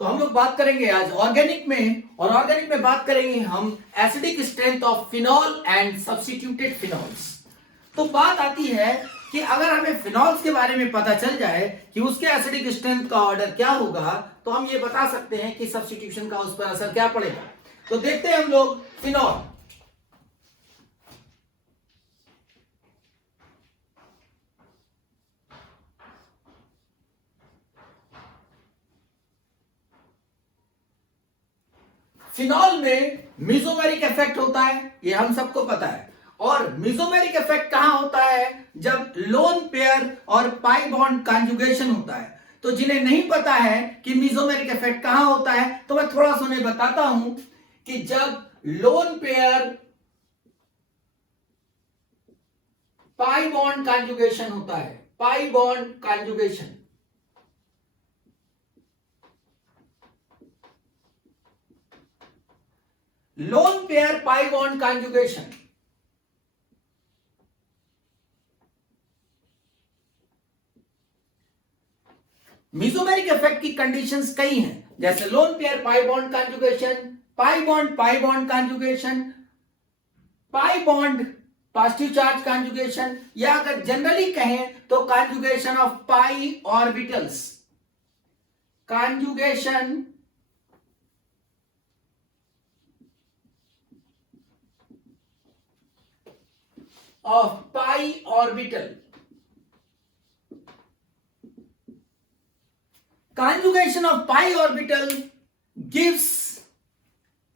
तो हम लोग बात करेंगे आज ऑर्गेनिक में, और ऑर्गेनिक में बात करेंगे हम acidic strength of phenol and substituted phenols. तो बात आती है कि अगर हमें फिनॉल्स के बारे में पता चल जाए कि उसके एसिडिक स्ट्रेंथ का ऑर्डर क्या होगा, तो हम ये बता सकते हैं कि सब्स्टिट्यूशन का उस पर असर क्या पड़ेगा। तो देखते हैं हम लोग फिनॉल। फिनॉल में मेसोमेरिक इफेक्ट होता है, ये हम सबको पता है। और मेसोमेरिक इफेक्ट कहां होता है? जब लोन पेयर और पाई बॉन्ड कॉन्जुगेशन होता है। तो जिन्हें नहीं पता है कि मेसोमेरिक इफेक्ट कहां होता है, तो मैं थोड़ा सा उन्हें बताता हूं कि जब loan pair pi bond conjugation होता है, पाई bond conjugation, loan pair pi bond conjugation, mesomeric effect की कंडीशंस कई हैं, जैसे loan pair pi bond conjugation, पाई bond conjugation, pi bond positive charge conjugation, या अगर जनरली कहें तो conjugation of pi orbitals, conjugation of pi orbital. Conjugation of pi orbital gives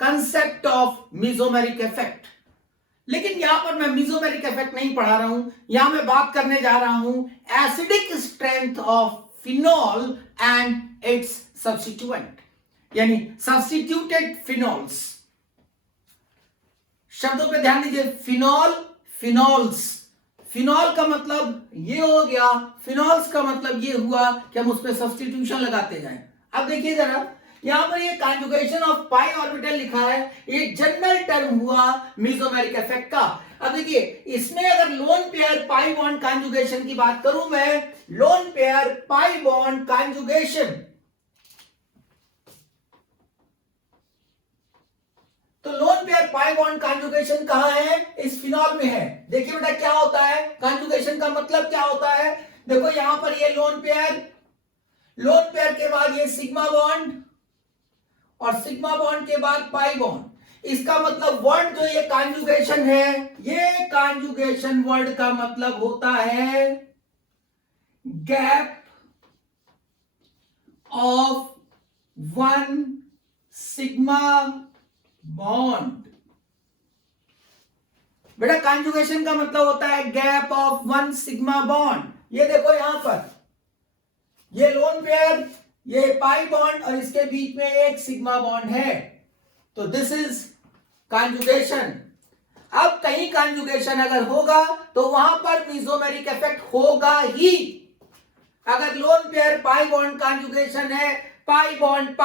concept of mesomeric effect। लेकिन यहां पर मैं मेसोमेरिक इफेक्ट नहीं पढ़ा रहा हूं, यहां मैं बात करने जा रहा हूं acidic strength of phenol and it's substituent, यानी सब्स्टिट्यूटेड फिनॉल्स। शब्दों पे ध्यान दीजिए, फिनॉल, फिनॉल्स। फिनॉल का मतलब ये हो गया, फिनॉल्स का मतलब ये हुआ कि हम उस पर सब्स्टिट्यूशन लगाते जाएं। अब देखिए जरा, यहां पर ये कॉन्जुगेशन ऑफ पाई ऑर्बिटल लिखा है, ये जनरल टर्म हुआ मेसोमेरिक इफेक्ट का। अब देखिए, इसमें अगर lone pair pi bond conjugation की बात करूं मैं, lone pair pi bond conjugation, तो lone pair pi bond conjugation कहां है? इस फिनॉल में है। देखिए बेटा क्या होता है, कॉन्जुगेशन का मतलब क्या होता है। देखो यहां पर ये लोन पेयर के बाद ये सिग्मा बॉन्ड, और सिग्मा बॉन्ड के बाद पाई बॉन्ड। इसका मतलब वर्ड जो ये कॉन्जुगेशन है, ये कॉन्जुगेशन वर्ड का मतलब होता है gap of one sigma bond. बेटा कॉन्जुगेशन का मतलब होता है gap of one sigma bond. ये देखो यहां पर ये लोन पेयर, ये पाई बॉन्ड, और इसके बीच में एक सिग्मा बॉन्ड है, तो दिस इज कॉन्जुगेशन। अब कहीं कॉन्जुगेशन अगर होगा तो वहां पर मेसोमेरिक इफेक्ट होगा ही। अगर lone pair pi bond conjugation है, पाई बॉन्ड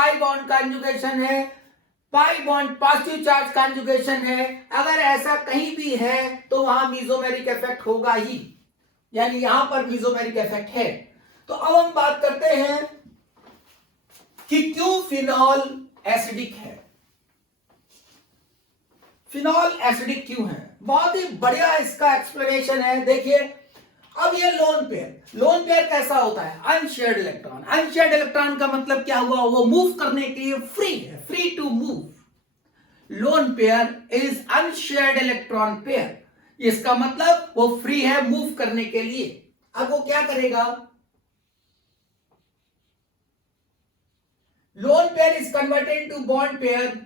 कॉन्जुगेशन है, pi bond positive charge conjugation है, अगर ऐसा कहीं भी है तो वहां मेसोमेरिक इफेक्ट होगा ही, यानी यहां पर मेसोमेरिक इफेक्ट है। तो अब हम बात करते हैं कि क्यों फिनॉल एसिडिक है। फिनॉल एसिडिक क्यों है? बहुत ही बढ़िया इसका एक्सप्लेनेशन है। देखिए, अब ये लोन पेयर कैसा होता है? Unshared electron. अनशेयर्ड इलेक्ट्रॉन का मतलब क्या हुआ? वो मूव करने के लिए फ्री है, free to move. Lone pair is unshared electron pair, इसका मतलब वो फ्री है मूव करने के लिए। अब वो क्या करेगा? Loan pair is converted into bond pair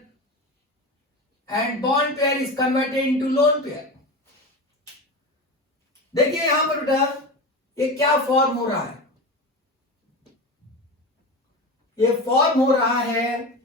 and bond pair is converted into lone pair. देखिए यहां पर बेटा ये क्या फॉर्म हो रहा है? ये फॉर्म हो रहा है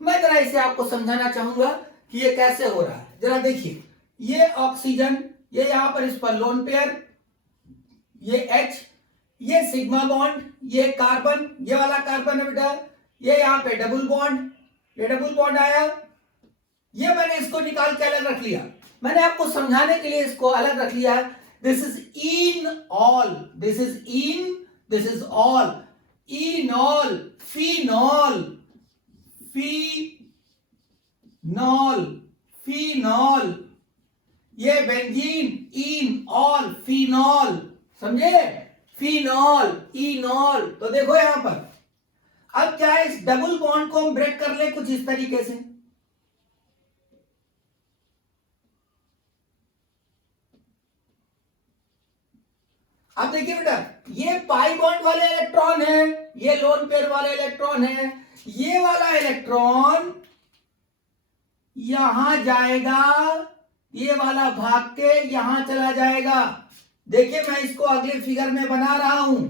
मैं जरा इसे आपको समझाना चाहूंगा कि ये कैसे हो रहा है। जरा देखिए, ये ऑक्सीजन, ये यहां पर इस पर लोन पेयर, ये H, ये सिग्मा बॉन्ड, ये कार्बन, ये वाला कार्बन है बेटा, ये यहां पे डबल बॉन्ड, ये डबल बॉन्ड आया, ये मैंने इसको निकाल के अलग रख लिया, मैंने आपको समझाने के लिए इसको अलग रख लिया। This is इनऑल, this is in, this is all, इनॉल, phenol, phenol, phenol, ये बेंजीन, इनऑल, फिनॉल, समझे, फिनॉल, इनॉल। तो देखो यहां पर अब क्या है, इस डबल बॉन्ड को हम ब्रेक कर ले कुछ इस तरीके से। अब देखिए बेटा, ये पाई बॉन्ड वाले इलेक्ट्रॉन है, ये लोन पेयर वाले इलेक्ट्रॉन है, ये वाला इलेक्ट्रॉन यहां जाएगा, ये वाला भाग के यहां चला जाएगा। देखिए मैं इसको अगले फिगर में बना रहा हूं,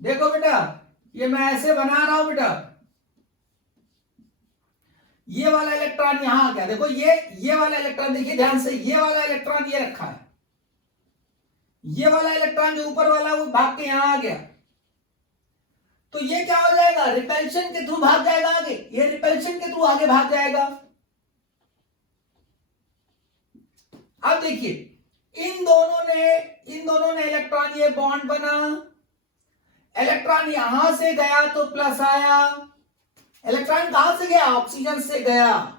देखो बेटा, ये मैं ऐसे बना रहा हूं बेटा, ये वाला इलेक्ट्रॉन यहां आ गया, देखो ये वाला इलेक्ट्रॉन, देखिए ध्यान से, ये वाला इलेक्ट्रॉन ये रखा है, ये वाला इलेक्ट्रॉन जो ऊपर वाला वो भाग के यहां आ गया, तो ये क्या हो जाएगा, रिपल्शन के थ्रू भाग जाएगा आगे, ये रिपल्शन के थ्रू आगे भाग जाएगा। अब देखिए इन दोनों ने इलेक्ट्रॉन, ये बॉन्ड बना, इलेक्ट्रॉन यहां से गया तो प्लस आया, इलेक्ट्रॉन कहां से गया, ऑक्सीजन से गया,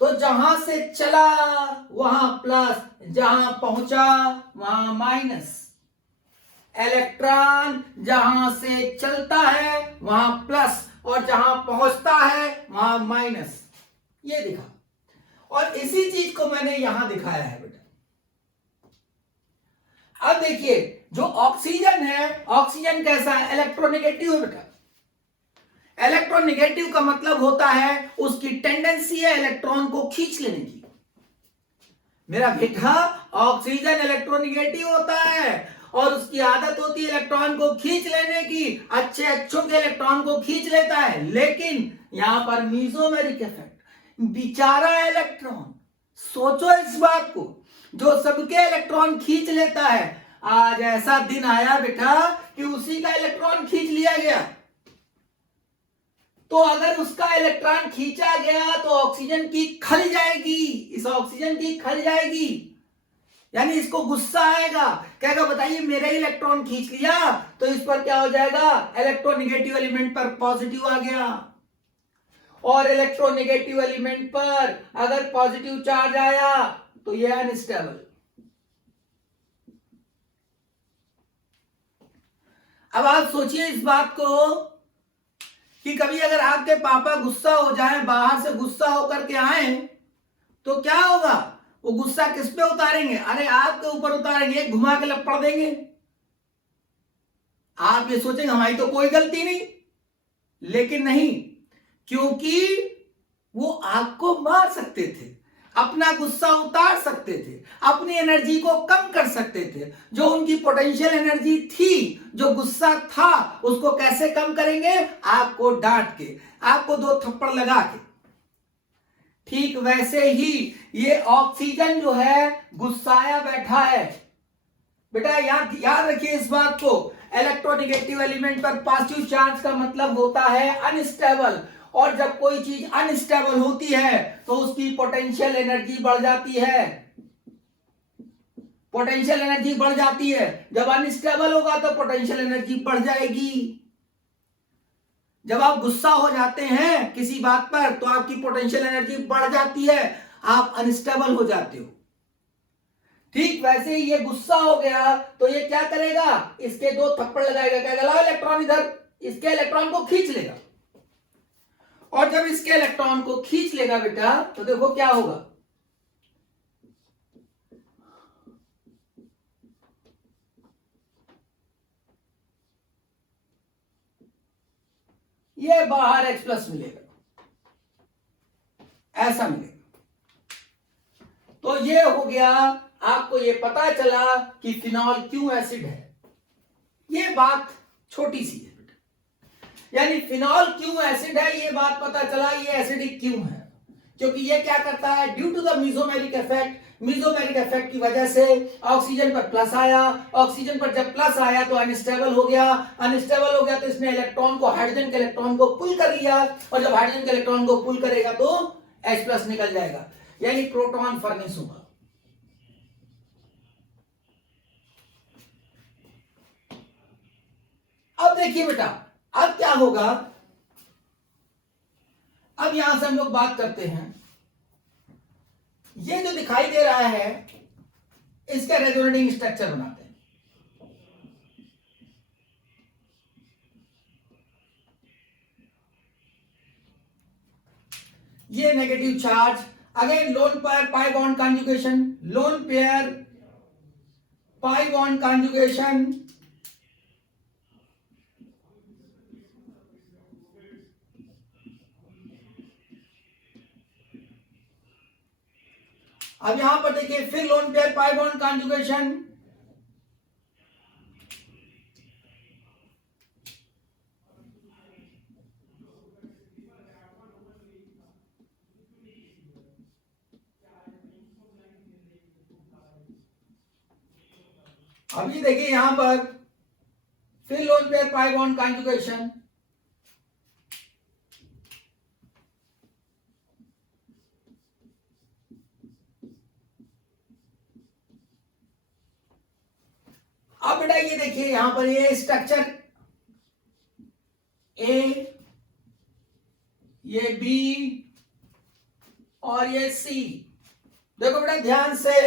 तो जहां से चला वहां प्लस, जहां पहुंचा वहां माइनस। इलेक्ट्रॉन जहां से चलता है वहां प्लस और जहां पहुंचता है वहां माइनस, ये दिखा। और इसी चीज को मैंने यहां दिखाया है बेटा। अब देखिए जो ऑक्सीजन है, ऑक्सीजन कैसा है, इलेक्ट्रोनेगेटिव है बेटा। इलेक्ट्रोनेगेटिव का मतलब होता है उसकी टेंडेंसी है इलेक्ट्रॉन को खींच लेने की। मेरा बेटा ऑक्सीजन इलेक्ट्रोनेगेटिव होता है और उसकी आदत होती है इलेक्ट्रॉन को खींच लेने की, अच्छे अच्छों के इलेक्ट्रॉन को खींच लेता है। लेकिन यहां पर मीसोमेरिक इफेक्ट, बेचारा इलेक्ट्रॉन, सोचो इस बात को, जो सबके इलेक्ट्रॉन खींच लेता है, आज ऐसा दिन आया बेटा कि उसी का इलेक्ट्रॉन खींच लिया गया। तो अगर उसका इलेक्ट्रॉन खींचा गया तो ऑक्सीजन की खल जाएगी, इस ऑक्सीजन की खल जाएगी, यानी इसको गुस्सा आएगा, कहेगा बताइए मेरा ही इलेक्ट्रॉन खींच लिया, तो इस पर क्या हो जाएगा, इलेक्ट्रोनेगेटिव एलिमेंट पर पॉजिटिव आ गया, और इलेक्ट्रोनेगेटिव एलिमेंट पर अगर पॉजिटिव चार्ज आया तो यह अनस्टेबल। अब आप सोचिए इस बात को कि कभी अगर आपके पापा गुस्सा हो जाएं, बाहर से गुस्सा होकर के आए, तो क्या होगा, वो गुस्सा किस पे उतारेंगे, अरे आपके ऊपर उतारेंगे, घुमा के लपड़ देंगे। आप ये सोचेंगे हमारी तो कोई गलती नहीं, लेकिन नहीं, क्योंकि वो आपको मार सकते थे, अपना गुस्सा उतार सकते थे, अपनी एनर्जी को कम कर सकते थे। जो उनकी पोटेंशियल एनर्जी थी, जो गुस्सा था, उसको कैसे कम करेंगे, आपको डांट के, आपको 2 थप्पड़ लगा के। ठीक वैसे ही ये ऑक्सीजन जो है गुस्साया बैठा है बेटा। याद रखिए इस बात को, इलेक्ट्रोनेगेटिव एलिमेंट पर पॉजिटिव चार्ज का मतलब होता है अनस्टेबल, और जब कोई चीज अनस्टेबल होती है तो उसकी पोटेंशियल एनर्जी बढ़ जाती है, पोटेंशियल एनर्जी बढ़ जाती है। जब अनस्टेबल होगा तो पोटेंशियल एनर्जी बढ़ जाएगी। जब आप गुस्सा हो जाते हैं किसी बात पर तो आपकी पोटेंशियल एनर्जी बढ़ जाती है, आप अनस्टेबल हो जाते हो। ठीक वैसे ही ये गुस्सा हो गया तो ये क्या करेगा, इसके 2 थप्पड़ लगाएगा, कहेगा लाओ इलेक्ट्रॉन इधर, इसके इलेक्ट्रॉन को खींच लेगा। और जब इसके इलेक्ट्रॉन को खींच लेगा बेटा तो देखो क्या होगा, ये बाहर H+ मिलेगा, ऐसा मिलेगा। तो ये हो गया, आपको ये पता चला कि फिनॉल क्यों एसिड है। ये बात छोटी सी है बेटा, यानी फिनॉल क्यों एसिड है ये बात पता चला, ये एसिडिक क्यों है, क्योंकि ये क्या करता है, due to the mesomeric effect mesomeric effect की वजह से ऑक्सीजन पर प्लस आया, ऑक्सीजन पर जब प्लस आया तो अनस्टेबल हो गया, अनस्टेबल हो गया तो इसने इलेक्ट्रॉन को, हाइड्रोजन के इलेक्ट्रॉन को पुल कर लिया, और जब हाइड्रोजन के इलेक्ट्रॉन को पुल करेगा तो H+ निकल जाएगा, यानी प्रोटॉन फर्नेस होगा। अब देखिए बेटा, अब क्या होगा, अब यहां से हम लोग बात करते हैं, ये जो दिखाई दे रहा है इसका रेजोनेटिंग स्ट्रक्चर बनाते हैं। ये negative charge, again loan pair pi bond conjugation, loan pair pi bond conjugation, अब यहां पर देखिए फिर loan pair pi bond conjugation, अभी देखिए यहां पर फिर loan pair pi bond conjugation, अब बेटा ये देखिए यहां पर ये स्ट्रक्चर ए, ये बी और ये सी, देखो बेटा ध्यान से,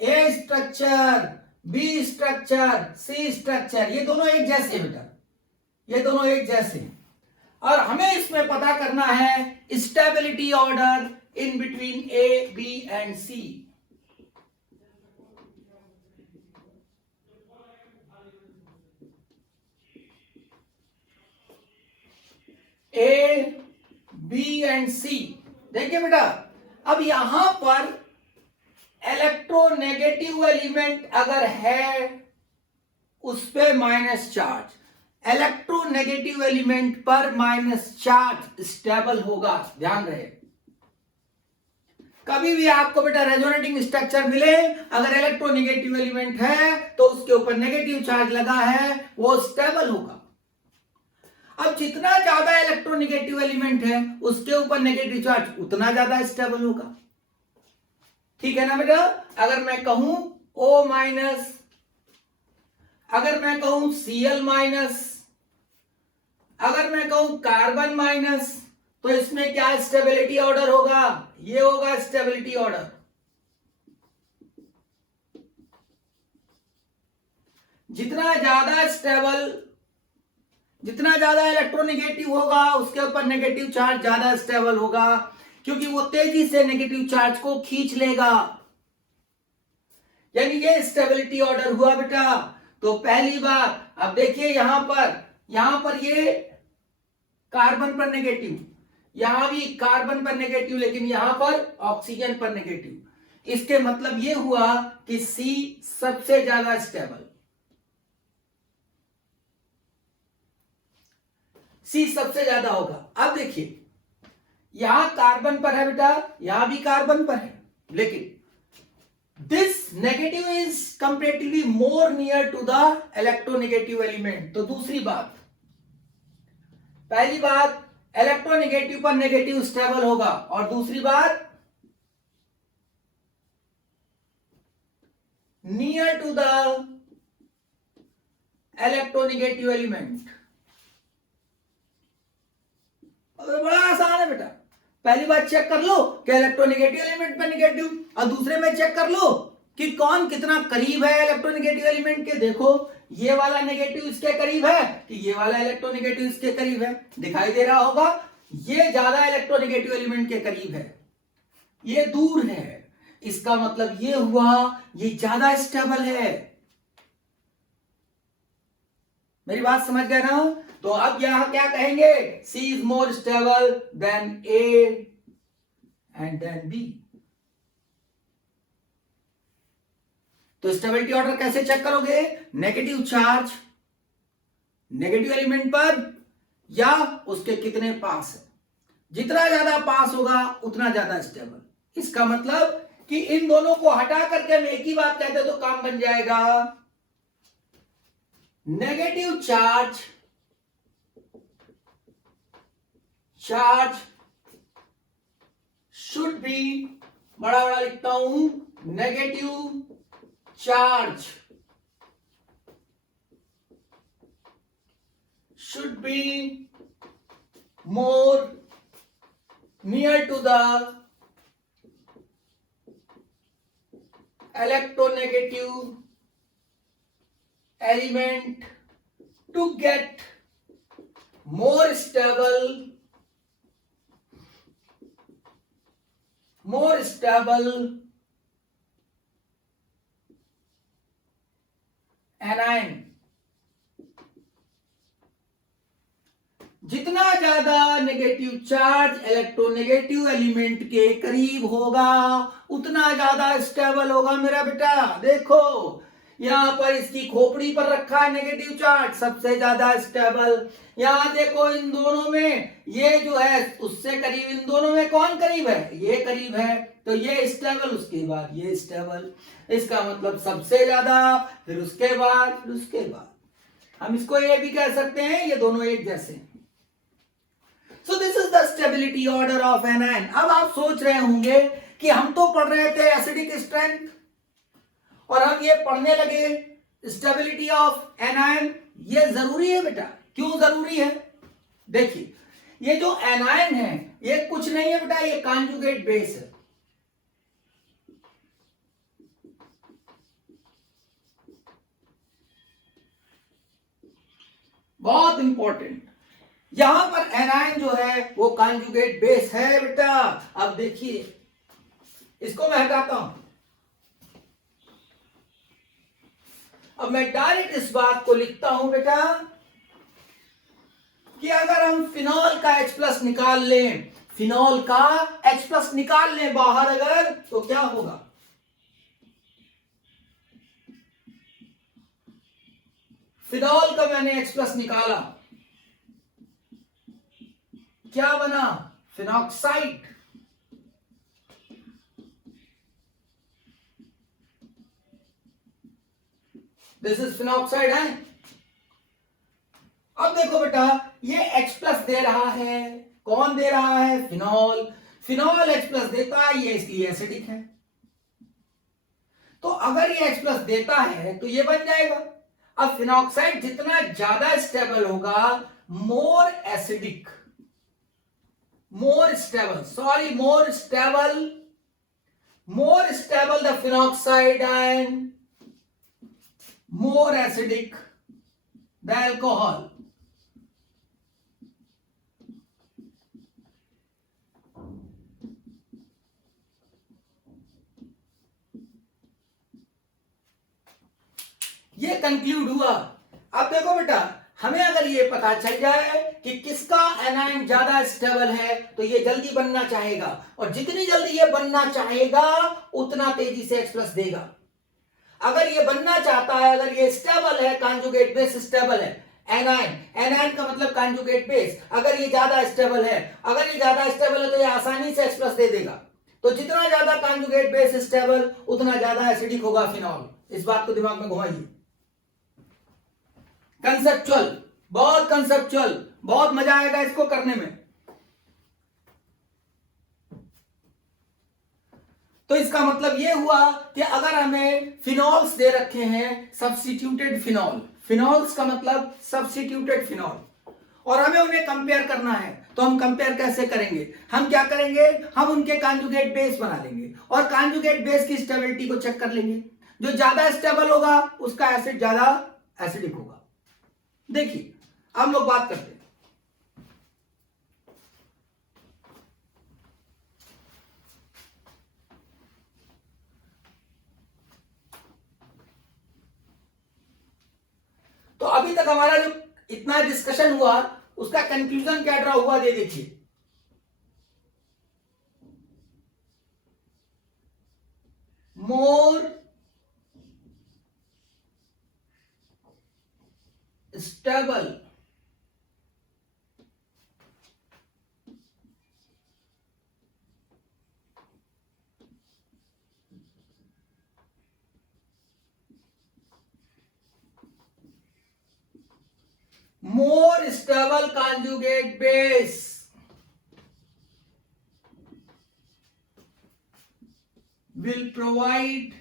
ए स्ट्रक्चर, बी स्ट्रक्चर, सी स्ट्रक्चर, ये दोनों एक जैसे बेटा, ये दोनों एक जैसे, और हमें इसमें पता करना है stability order in between A, B and C. A, B and C, देखिए बेटा, अब यहां पर इलेक्ट्रोनेगेटिव एलिमेंट अगर है उस पे माइनस चार्ज, इलेक्ट्रोनेगेटिव एलिमेंट पर माइनस चार्ज स्टेबल होगा, ध्यान रहे। कभी भी आपको बेटा रेजोनेटिंग स्ट्रक्चर मिले, अगर इलेक्ट्रोनेगेटिव एलिमेंट है तो उसके ऊपर नेगेटिव चार्ज लगा है, वो स्टेबल होगा। अब जितना ज्यादा इलेक्ट्रोनेगेटिव एलिमेंट है उसके ऊपर नेगेटिव चार्ज उतना ज्यादा स्टेबल होगा, ठीक है ना बेटा। अगर मैं कहूं O माइनस, अगर मैं कहूं Cl माइनस, अगर मैं कहूं कार्बन माइनस, तो इसमें क्या स्टेबिलिटी ऑर्डर होगा, ये होगा स्टेबिलिटी ऑर्डर। जितना ज्यादा स्टेबल, जितना ज्यादा इलेक्ट्रोनेगेटिव होगा उसके ऊपर नेगेटिव चार्ज ज्यादा स्टेबल होगा, क्योंकि वो तेजी से नेगेटिव चार्ज को खींच लेगा, यानी ये स्टेबिलिटी ऑर्डर हुआ बेटा। तो पहली बात, अब देखिए यहां पर ये कार्बन पर नेगेटिव, यहां भी कार्बन पर नेगेटिव, लेकिन यहां पर ऑक्सीजन पर नेगेटिव, इसके मतलब ये हुआ कि सी सबसे ज्यादा स्टेबल, सी सबसे ज्यादा होगा। अब देखिए यहां कार्बन पर है बेटा, यहां भी कार्बन पर है, लेकिन this negative is comparatively more near to the electronegative element. तो दूसरी बात, पहली बात इलेक्ट्रोनेगेटिव पर नेगेटिव स्टेबल होगा, और दूसरी बात near to the electronegative element. बड़ा आसान है बेटा, पहली बात चेक कर लो कि इलेक्ट्रोनेगेटिव एलिमेंट पे नेगेटिव, और दूसरे में चेक कर लो कि कौन कितना करीब है इलेक्ट्रोनेगेटिव एलिमेंट के। देखो ये वाला नेगेटिव इसके करीब है कि ये वाला इलेक्ट्रोनेगेटिव इसके करीब है, दिखाई दे रहा होगा, ये ज्यादा इलेक्ट्रोनेगेटिव एलिमेंट के करीब है, ये दूर है, इसका मतलब ये हुआ ये ज्यादा स्टेबल है। मेरी बात समझ गए ना। तो अब यहां क्या कहेंगे, C is more stable than A and then B। तो स्टेबिलिटी ऑर्डर कैसे चेक करोगे, नेगेटिव चार्ज नेगेटिव एलिमेंट पर या उसके कितने पास है, जितना ज्यादा पास होगा उतना ज्यादा स्टेबल। इसका मतलब कि इन दोनों को हटा करके हम एक ही बात कहते तो काम बन जाएगा। नेगेटिव चार्ज शुड बी, बड़ा बड़ा लिखता हूं, negative charge should be more near to the electronegative element to get more stable anion। जितना ज्यादा नेगेटिव चार्ज इलेक्ट्रोनेगेटिव एलिमेंट के करीब होगा उतना ज्यादा स्टेबल होगा मेरा बेटा। देखो यहां पर इसकी खोपड़ी पर रखा है नेगेटिव चार्ज, सबसे ज्यादा स्टेबल। यहां देखो इन दोनों में ये जो है उससे करीब, इन दोनों में कौन करीब है, ये करीब है, तो ये स्टेबल, उसके बाद ये स्टेबल। इसका मतलब सबसे ज्यादा, फिर उसके बाद हम इसको ये भी कह सकते हैं, ये दोनों एक जैसे हैं। So this is the stability order of anion। अब आप सोच रहे होंगे कि हम तो पढ़ रहे थे एसिडिक स्ट्रेंथ और हम ये पढ़ने लगे स्टेबिलिटी ऑफ एनायन। ये जरूरी है बेटा। क्यों जरूरी है? देखिए ये जो एनायन है ये कुछ नहीं है बेटा, ये कॉन्जुगेट बेस है। बहुत इंपॉर्टेंट, यहां पर एनायन जो है वो कॉन्जुगेट बेस है बेटा। अब देखिए इसको मैं हटाता हूं, अब मैं डायरेक्ट इस बात को लिखता हूं बेटा कि अगर हम फिनॉल का H+ निकाल लें, फिनॉल का H+ निकाल लें बाहर अगर, तो क्या होगा? फिनॉल का मैंने H+ निकाला, क्या बना? फिनॉक्साइड। दिस इज फिनॉक्साइड है। अब देखो बेटा ये H+ दे रहा है, कौन दे रहा है? फिनॉल। फिनॉल H+ देता है, ये इसलिए एसिडिक है। तो अगर ये H+ देता है तो ये बन जाएगा। अब फिनॉक्साइड जितना ज्यादा स्टेबल होगा, more acidic, more stable the phenoxide and more acidic the alcohol। ये कंक्लूड हुआ। अब देखो बेटा हमें अगर ये पता चल जाए कि किसका एनायन ज्यादा स्टेबल है तो ये जल्दी बनना चाहेगा, और जितनी जल्दी ये बनना चाहेगा उतना तेजी से H+ देगा। अगर ये बनना चाहता है, अगर ये स्टेबल है, कॉन्जुगेट बेस स्टेबल है, एनायन का मतलब कॉन्जुगेट बेस, अगर ये ज्यादा स्टेबल है, तो ये आसानी से H+ दे देगा। तो जितना ज्यादा कॉन्जुगेट बेस स्टेबल उतना ज्यादा एसिडिक होगा फिनॉल। इस बात को दिमाग में घुमाइए। कंसेप्चुअल, बहुत कंसेप्चुअल, बहुत मजा आएगा इसको करने में। तो इसका मतलब यह हुआ कि अगर हमें फिनॉल्स दे रखे हैं, सब्स्टिट्यूटेड फिनॉल, फिनॉल्स का मतलब सब्स्टिट्यूटेड फिनॉल, और हमें उन्हें कंपेयर करना है, तो हम कंपेयर कैसे करेंगे? हम क्या करेंगे? हम उनके कॉन्जुगेट बेस बना लेंगे और कॉन्जुगेट बेस की स्टेबिलिटी को चेक कर लेंगे। जो ज्यादा स्टेबल होगा उसका एसिड ज्यादा एसिडिक होगा। देखिए हम लोग बात करते हैं, तो अभी तक हमारा जो इतना डिस्कशन हुआ उसका कंक्लूजन क्या ड्रा हुआ, दे देखिए। More stable more stable conjugate base will provide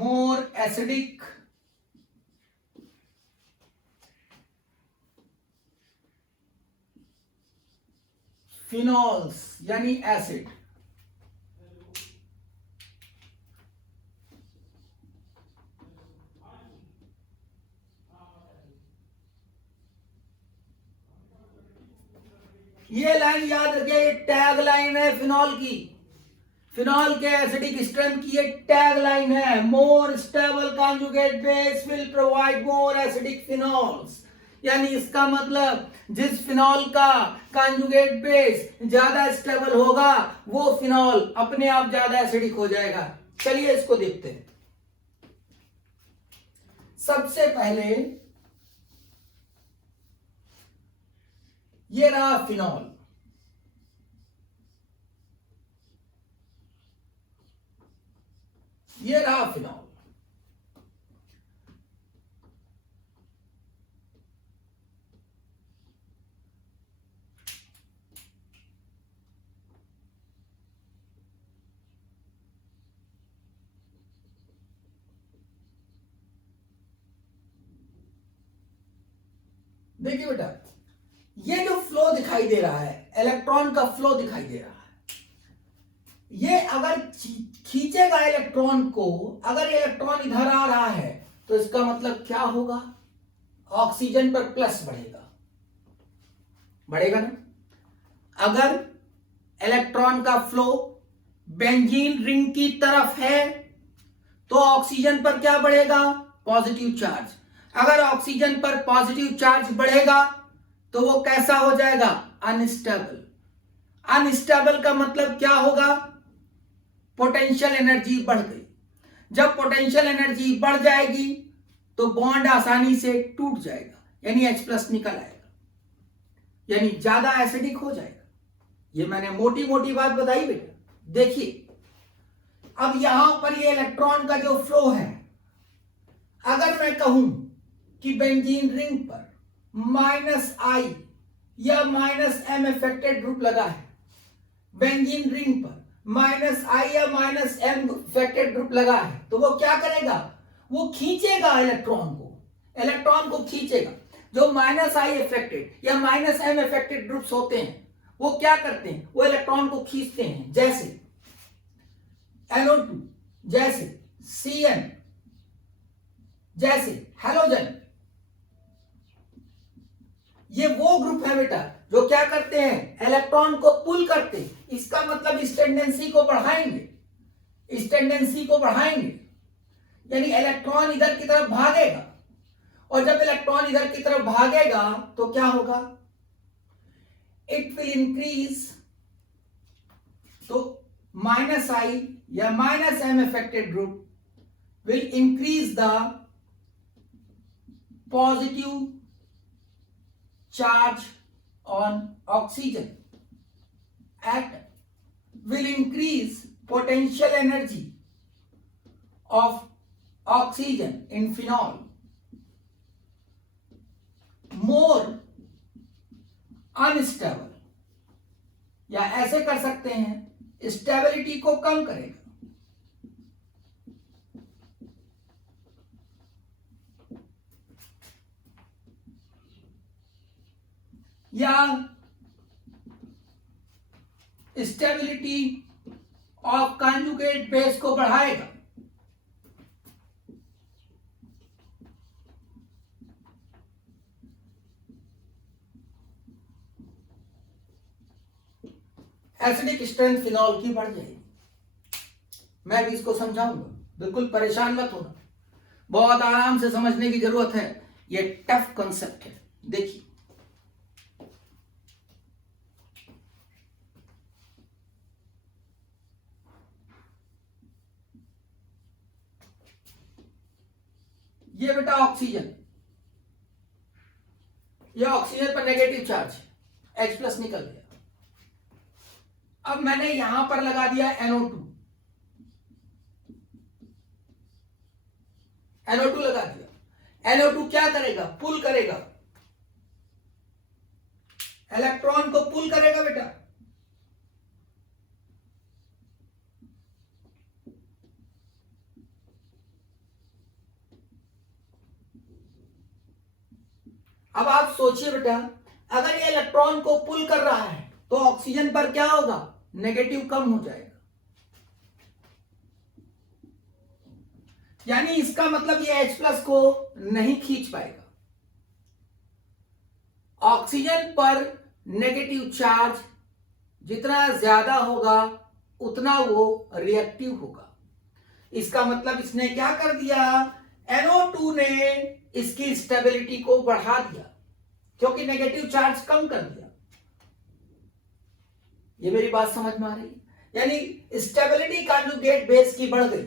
more acidic phenols यानी एसिड। ये लाइन याद रखिए, ये टैग लाइन है फिनॉल की। फिनॉल के एसिडिक स्ट्रेंथ की ये टैग लाइन है। More stable conjugate base will provide more acidic phenols, यानी इसका मतलब जिस फिनॉल का कॉन्जुगेट बेस ज्यादा स्टेबल होगा वो फिनॉल अपने आप ज्यादा एसिडिक हो जाएगा। चलिए इसको देखते हैं। सबसे पहले ये रहा फिनॉल, ये रहा फिनॉल। देखिए बेटा, ये जो फ्लो दिखाई दे रहा है, इलेक्ट्रॉन का फ्लो दिखाई दे रहा है, ये अगर खींचेगा इलेक्ट्रॉन को, अगर इलेक्ट्रॉन इधर आ रहा है तो इसका मतलब क्या होगा? ऑक्सीजन पर प्लस बढ़ेगा, बढ़ेगा ना। अगर इलेक्ट्रॉन का फ्लो बेंजीन रिंग की तरफ है तो ऑक्सीजन पर क्या बढ़ेगा? Positive charge. अगर ऑक्सीजन पर पॉजिटिव चार्ज बढ़ेगा तो वो कैसा हो जाएगा? अनस्टेबल। अनस्टेबल का मतलब क्या होगा? पोटेंशियल एनर्जी बढ़ गई। जब पोटेंशियल एनर्जी बढ़ जाएगी तो बॉन्ड आसानी से टूट जाएगा, यानी H+ निकल आएगा, यानी ज्यादा एसिडिक हो जाएगा। ये मैंने मोटी मोटी बात बताई बेटा। देखिए अब यहां पर ये इलेक्ट्रॉन का जो फ्लो है, अगर मैं कहूं कि बेंजीन रिंग पर -I या -M इफेक्टेड ग्रुप लगा है, बेंजीन रिंग पर -I या -M इफेक्टेड ग्रुप लगा है, तो वो क्या करेगा? वो खींचेगा इलेक्ट्रॉन को खींचेगा। जो -I इफेक्टेड या -M इफेक्टेड ग्रुप्स होते हैं वो क्या करते हैं? वो इलेक्ट्रॉन को खींचते हैं, जैसे NO2, जैसे CN, जैसे हैलोजन। ये वो ग्रुप है बेटा जो क्या करते हैं? इलेक्ट्रॉन को पुल करते हैं। इसका मतलब इस टेंडेंसी को बढ़ाएंगे, इस टेंडेंसी को बढ़ाएंगे, यानी इलेक्ट्रॉन इधर की तरफ भागेगा। और जब इलेक्ट्रॉन इधर की तरफ भागेगा तो क्या होगा? It will increase. तो -I या -M affected group will increase the positive charge on oxygen atom, will increase potential energy of oxygen in phenol, more unstable, या ऐसे कर सकते हैं स्टेबिलिटी को कम करेगा। या स्टेबिलिटी ऑफ कॉन्जुगेट बेस को बढ़ाएगा। एसिडिक स्ट्रेंथ फिनॉल की बढ़ जाएगी। मैं भी इसको समझाऊंगा, बिल्कुल परेशान मत होना, बहुत आराम से समझने की जरूरत है। ये टफ कॉन्सेप्ट है। देखिए ये बेटा ऑक्सीजन, ये ऑक्सीजन पर नेगेटिव चार्ज H+ निकल गया। अब मैंने यहां पर लगा दिया NO2, NO2 लगा दिया। NO2 क्या करेगा? पुल करेगा, इलेक्ट्रॉन को पुल करेगा बेटा। अब आप सोचिए बेटा, अगर ये इलेक्ट्रॉन को पुल कर रहा है तो ऑक्सीजन पर क्या होगा? नेगेटिव कम हो जाएगा। यानी इसका मतलब ये H+ को नहीं खींच पाएगा। ऑक्सीजन पर नेगेटिव चार्ज जितना ज्यादा होगा उतना वो रिएक्टिव होगा। इसका मतलब इसने क्या कर दिया? NO2 ने इसकी स्टेबिलिटी को बढ़ा दिया, क्योंकि नेगेटिव चार्ज कम कर दिया। ये मेरी बात समझ में आ रही है? यानी स्टेबिलिटी कॉन्जुगेट बेस की बढ़ गई।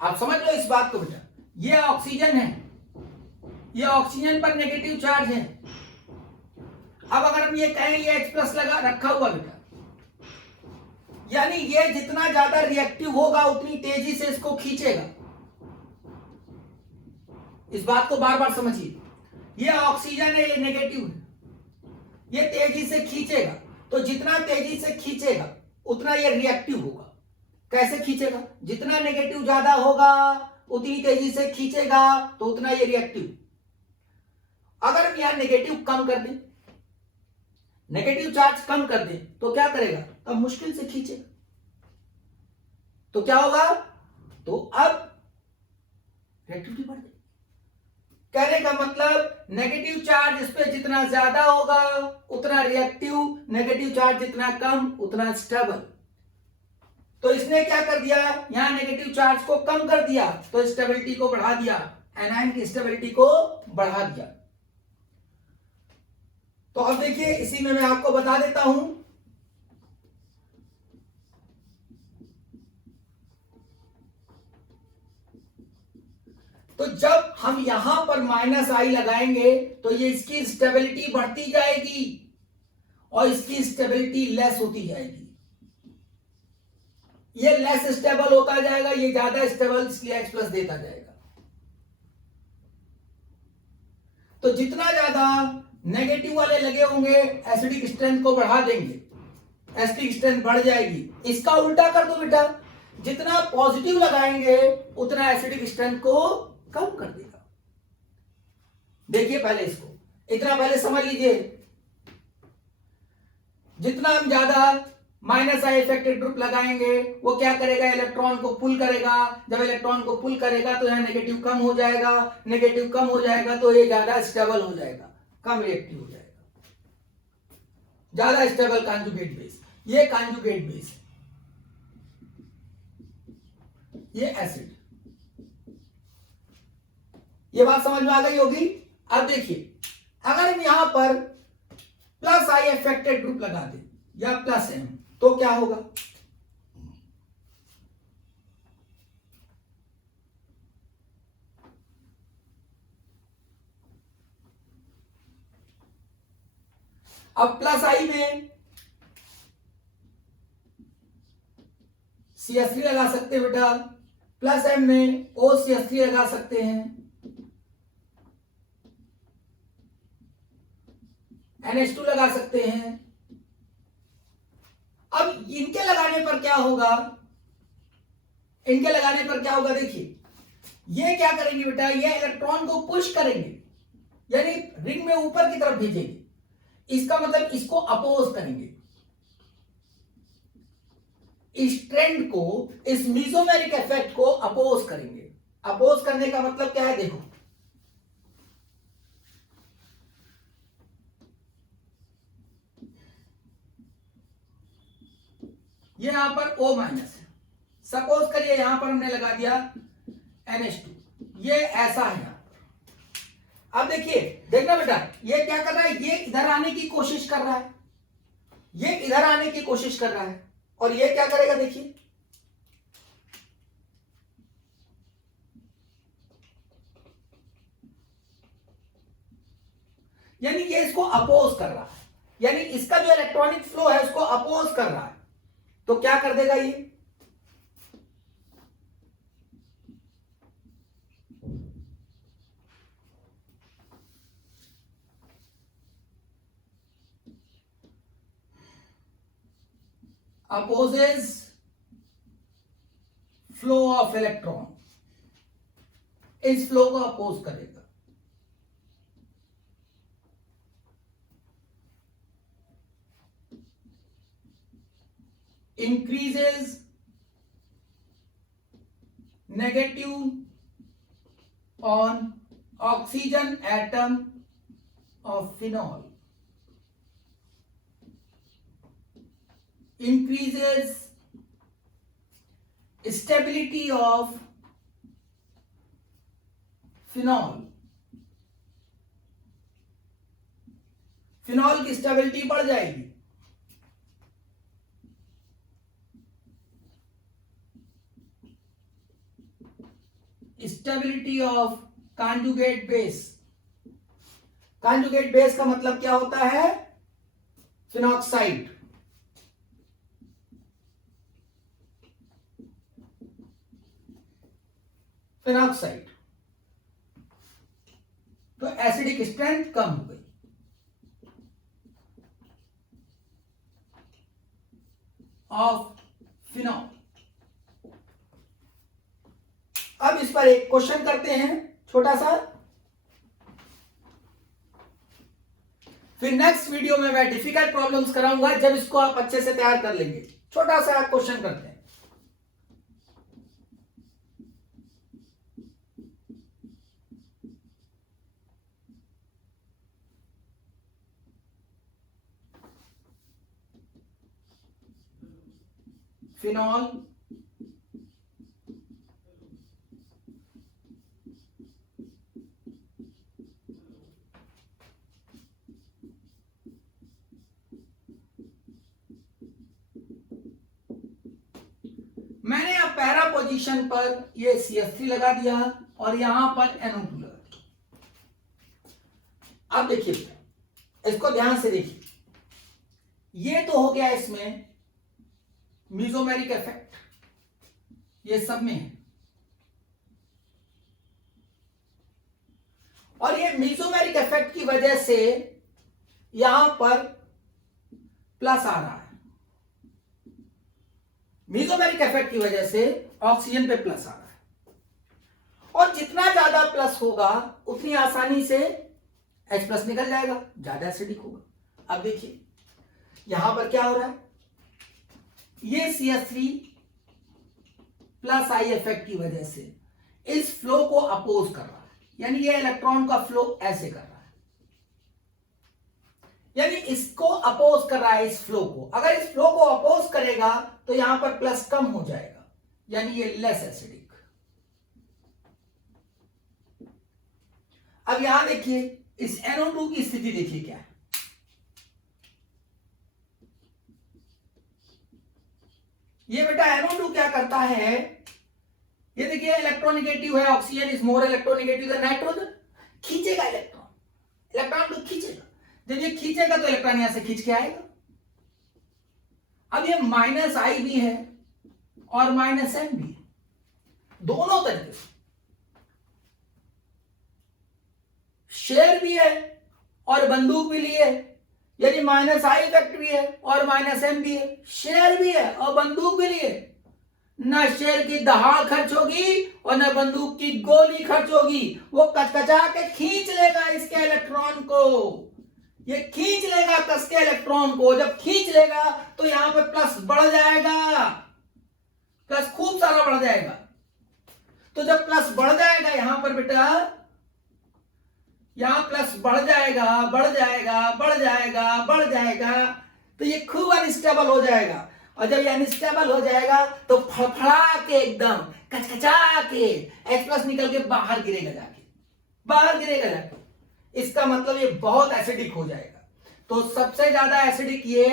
आप समझ लो इस बात को बेटा। ये ऑक्सीजन है, ये ऑक्सीजन पर नेगेटिव चार्ज है। अब अगर हम ये कहें ये H+ लगा रखा हुआ बेटा, यानी ये जितना ज्यादा रिएक्टिव होगा उतनी तेजी से इसको खींचेगा। इस बात को बार बार समझिए। ये ऑक्सीजन है, ये नेगेटिव है, ये तेजी से खींचेगा। तो जितना तेजी से खींचेगा उतना ये रिएक्टिव होगा। कैसे खींचेगा? जितना नेगेटिव ज्यादा होगा उतनी तेजी से खींचेगा, तो उतना ये रिएक्टिव। अगर हम यहां नेगेटिव कम कर दें, नेगेटिव चार्ज कम कर दें, तो क्या करेगा? अब मुश्किल से खींचेगा। तो क्या होगा? तो अब रिएक्टिविटी बढ़ गई। कहने का मतलब नेगेटिव चार्ज इस पे जितना ज्यादा होगा उतना रिएक्टिव, नेगेटिव चार्ज जितना कम उतना स्टेबल। तो इसने क्या कर दिया? यहां नेगेटिव चार्ज को कम कर दिया तो स्टेबिलिटी को बढ़ा दिया, एनायन की स्टेबिलिटी को बढ़ा दिया। तो अब देखिए, इसी में मैं आपको बता देता हूं। तो जब हम यहां पर -I लगाएंगे तो ये इसकी स्टेबिलिटी बढ़ती जाएगी और इसकी स्टेबिलिटी लेस होती जाएगी। ये लेस स्टेबल होता जाएगा, ये ज्यादा स्टेबल, इसलिए H+ देता जाएगा। तो जितना ज्यादा नेगेटिव वाले लगे होंगे एसिडिक स्ट्रेंथ को बढ़ा देंगे, एसिडिक स्ट्रेंथ बढ़ जाएगी। इसका उल्टा कर दो बेटा, जितना पॉजिटिव लगाएंगे उतना एसिडिक स्ट्रेंथ को कम कर देगा। देखिए पहले इसको, इतना पहले समझ लीजिए। जितना हम ज्यादा -I इफेक्टेड ग्रुप लगाएंगे वो क्या करेगा? इलेक्ट्रॉन को पुल करेगा। जब इलेक्ट्रॉन को पुल करेगा तो यहां नेगेटिव कम हो जाएगा, नेगेटिव कम हो जाएगा तो ये ज्यादा स्टेबल हो जाएगा, कम रिएक्टिव हो जाएगा, ज्यादा स्टेबल कॉन्जुगेट बेस। ये कॉन्जुगेट बेस, ये एसिड। ये बात समझ में आ गई होगी। अब देखिए, अगर हम यहां पर +I इफेक्टेड ग्रुप लगा दें या +M, तो क्या होगा? अब +I में CH3 लगा सकते हैं बेटा, +M में OCH3 लगा सकते हैं, NH2 लगा सकते हैं। अब इनके लगाने पर क्या होगा? इनके लगाने पर क्या होगा? देखिए, ये क्या करेंगे बेटा? ये इलेक्ट्रॉन को पुश करेंगे, यानी रिंग में ऊपर की तरफ भेजेंगे। इसका मतलब इसको अपोज करेंगे, इस ट्रेंड को, इस मीसोमेरिक इफेक्ट को अपोज करेंगे। अपोज करने का मतलब क्या है? देखो, ये यहां पर O- है। सपोज करिए यहां पर हमने लगा दिया NH2, ये ऐसा है यहां पर। अब देखिए, देखना बेटा, ये क्या कर रहा है? ये इधर आने की कोशिश कर रहा है, ये इधर आने की कोशिश कर रहा है, और ये क्या करेगा? देखिए, यानी ये इसको अपोज कर रहा है, यानी इसका जो इलेक्ट्रॉनिक फ्लो है उसको अपोज कर रहा है। तो क्या कर देगा? opposes flow of electron, इस फ्लो को अपोज करेगा। increases negative on oxygen atom of phenol, increases stability of phenol, phenol की स्टेबिलिटी बढ़ जाएगी। Stability of conjugate base, conjugate base का मतलब क्या होता है? फिनॉक्साइड। फिनॉक्साइड तो एसिडिक स्ट्रेंथ कम हो गई। Of phenol. अब इस पर एक क्वेश्चन करते हैं छोटा सा, फिर नेक्स्ट वीडियो में मैं डिफिकल्ट प्रॉब्लम्स कराऊंगा जब इसको आप अच्छे से तैयार कर लेंगे। छोटा सा क्वेश्चन करते हैं। फिनॉल मैंने अब पैरा पोजीशन पर ये CH3 लगा दिया और यहां पर NO2 लगा दिया। अब देखिए, इसको ध्यान से देखिए, ये तो हो गया इसमें मीजोमेरिक इफेक्ट, ये सब में है। और ये मीजोमेरिक इफेक्ट की वजह से यहां पर प्लस आ रहा है। मीजोमेरिक इफेक्ट की वजह से ऑक्सीजन पे प्लस आ रहा है, और जितना ज्यादा प्लस होगा उतनी आसानी से H+ निकल जाएगा, ज्यादा एसिडिक होगा। अब देखिए यहां पर क्या हो रहा है, ये CH3 प्लस I इफेक्ट की वजह से इस फ्लो को अपोज कर रहा है, यानी ये इलेक्ट्रॉन का फ्लो ऐसे कर रहा है, यानी इसको अपोज कर रहा है इस फ्लो को। अगर इस फ्लो को अपोज करेगा तो यहां पर प्लस कम हो जाएगा, यानी ये लेस एसिडिक। अब यहां देखिए इस NO2 की स्थिति देखिए क्या है। ये बेटा NO2 क्या करता है, ये देखिए इलेक्ट्रोनिगेटिव है, oxygen is more electronegative than nitrogen, खींचेगा इलेक्ट्रॉन, इलेक्ट्रॉन को खींचेगा। जब ये खींचेगा तो इलेक्ट्रॉन यहां से खींच के आएगा। अब ये -I भी है और -M भी है, दोनों तरीके से शेयर भी है और बंदूक भी लिए, यानी -I इफेक्ट भी है और -M भी है, शेयर भी है और बंदूक भी लिए। न शेयर की दहाड़ खर्च होगी और न बंदूक की गोली खर्च होगी, वो कचकचा के खींच लेगा इसके इलेक्ट्रॉन को, ये खींच लेगा कस के इलेक्ट्रॉन को। जब खींच लेगा तो यहां पे प्लस बढ़ जाएगा, प्लस खूब सारा बढ़ जाएगा। तो जब प्लस बढ़ जाएगा यहां पर बेटा, यहां प्लस बढ़ जाएगा, बढ़ जाएगा, बढ़ जाएगा, बढ़ जाएगा, तो ये खूब अनस्टेबल हो जाएगा। और जब ये अनस्टेबल हो जाएगा तो फड़फड़ा के एकदम कचकचा के H+ निकल के बाहर गिरेगा, जाके बाहर गिरेगा जाके। इसका मतलब ये बहुत एसिडिक हो जाएगा। तो सबसे ज्यादा एसिडिक ये,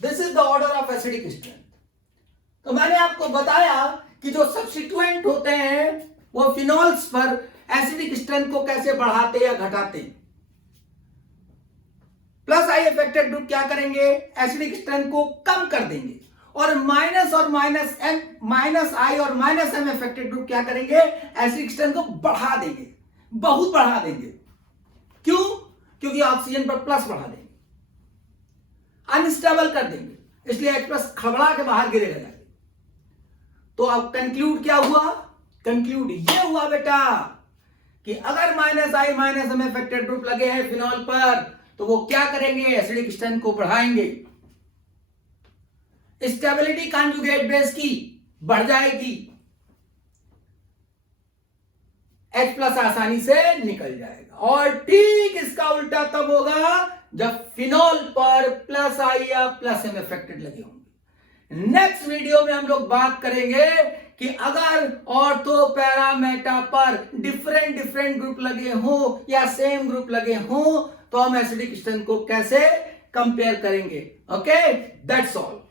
this is the order of acidic strength. तो मैंने आपको बताया कि जो सब्स्टिट्यूएंट होते हैं वो फिनॉल्स पर एसिडिक स्ट्रेंथ को कैसे बढ़ाते या घटाते। +I इफेक्टेड ग्रुप क्या करेंगे, एसिडिक स्ट्रेंथ को कम कर देंगे, और -I और -M इफेक्टेड ग्रुप क्या करेंगे, एसिडिक स्ट्रेंथ को बढ़ा देंगे, बहुत बढ़ा देंगे। क्यों? क्योंकि ऑक्सीजन पर प्लस बढ़ा देंगे। अनस्टेबल कर देंगे, इसलिए H प्लस खबड़ा के बाहर गिरेगा जाके। तो अब कंक्लूड क्या हुआ? कंक्लूड ये हुआ बेटा कि अगर -I- अफेक्टेड ग्रुप लगे हैं फिनॉल पर, तो वो क्या करेंगे? एसिडिक स्ट्रेंथ को बढ़ाएंगे, स्टेबिलिटी कॉन्जुगेट बेस की बढ़ जाएगी, H प्लस आसानी से निकल जाएगा। और ठीक इसका उल्टा तब होगा जब फिनॉल पर +I या +M अफेक्टेड लगे होंगे। नेक्स्ट वीडियो में हम लोग बात करेंगे कि अगर ऑर्थो पैरा मेटा पर डिफरेंट ग्रुप लगे हो या सेम ग्रुप लगे हो, तो हम एसिडिक स्ट्रेंथ को कैसे कंपेयर करेंगे। Okay, that's all.